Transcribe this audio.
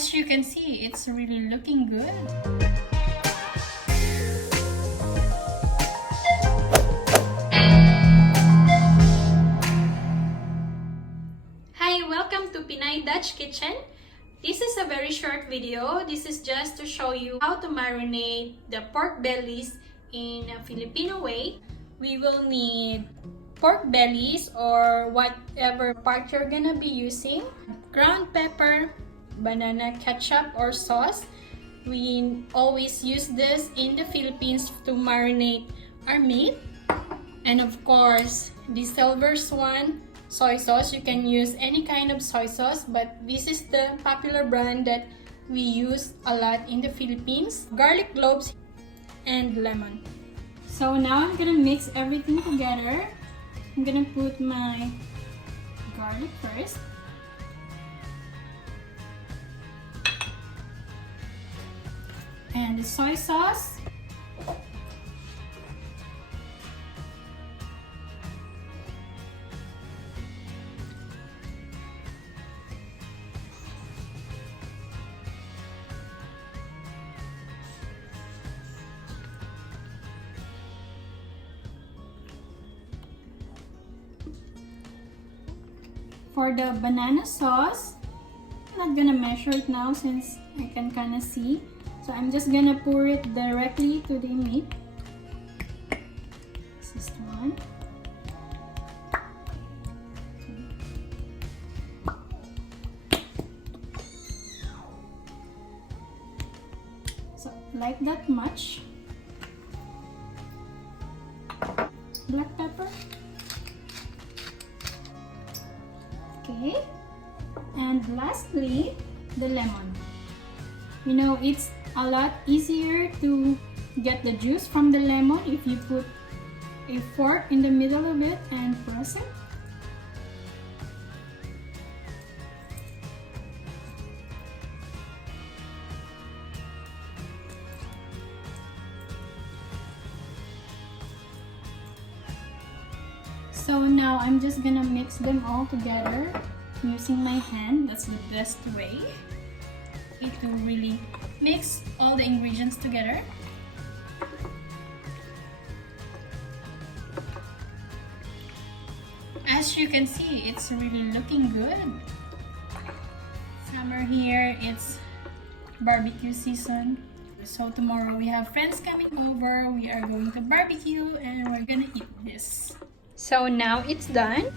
As you can see, it's really looking good. Hi, welcome to Pinay-Dutch kitchen. This is a very short video. This is just to show you how to marinate the pork bellies in a Filipino way. We will need pork bellies or whatever part you're gonna be using, ground pepper, banana ketchup or sauce. We always use this in the Philippines to marinate our meat. And of course, the Silver Swan soy sauce. You can use any kind of soy sauce, but this is the popular brand that we use a lot in the Philippines. Garlic cloves and lemon. So now I'm gonna mix everything together. I'm gonna put my garlic first. And the soy sauce. For the banana sauce, I'm not gonna measure it now since I can kind of see. So I'm just gonna pour it directly to the meat. This is one. So like that much. Black pepper. Okay. And lastly, the lemon. You know, it's a lot easier to get the juice from the lemon if you put a fork in the middle of it and press it. So now I'm just gonna mix them all together using my hand. That's the best way. It will really mix all the ingredients together. As you can see, it's really looking good. Summer here, it's barbecue season. So tomorrow we have friends coming over. We are going to barbecue and we're gonna eat this. So now it's done.